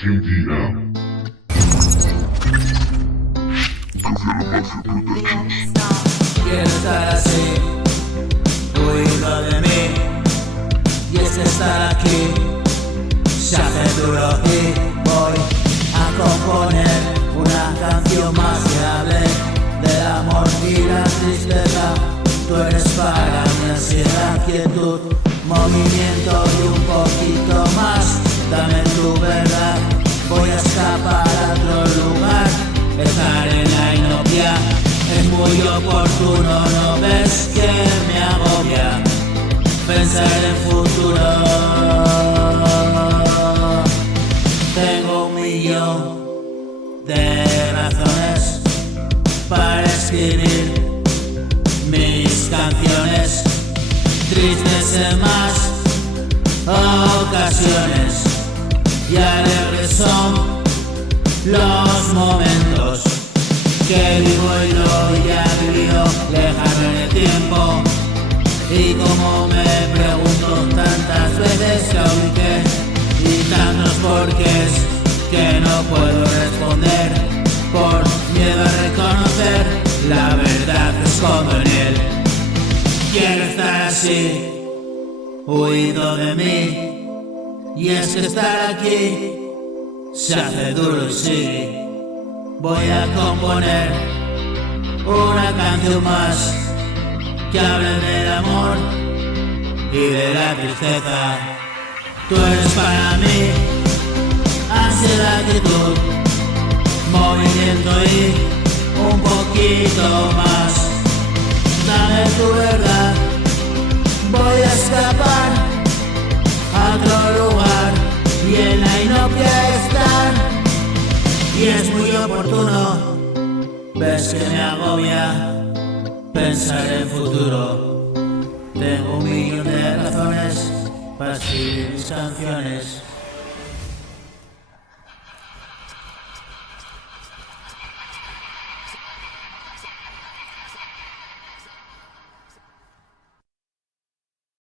GDM. Quiero estar así, huido de mí. Y es que estar aquí se hace duro y voy a componer una canción más que hable del amor y la tristeza. Tú eres para mi ansiedad, quietud, movimiento y un poquito más. Dame tu verdad, voy a escapar a otro lugar. Estar en la inopia es muy oportuno, ¿no ves que me agobia pensar en futuro? Tengo un millón de razones para escribir mis canciones, tristes en más ocasiones y alegres son los momentos que vivo y lo ya vivido, lejano en el tiempo. Y como me pregunto tantas veces que aún qué y tantos porqués que no puedo responder por miedo a reconocer la verdad que escondo en él. Quiero estar así, huido de mí, y es que estar aquí se hace duro y sí. Voy a componer una canción más que hable del amor y de la tristeza. Tú eres para mí ansiedad, quietud, movimiento y un poquito más. Dame tu verdad, voy a escapar a otro lugar y en la inopia estar. Y es muy oportuno, ves que me agobia pensar en futuro. Tengo un millón de razones para escribir mis canciones.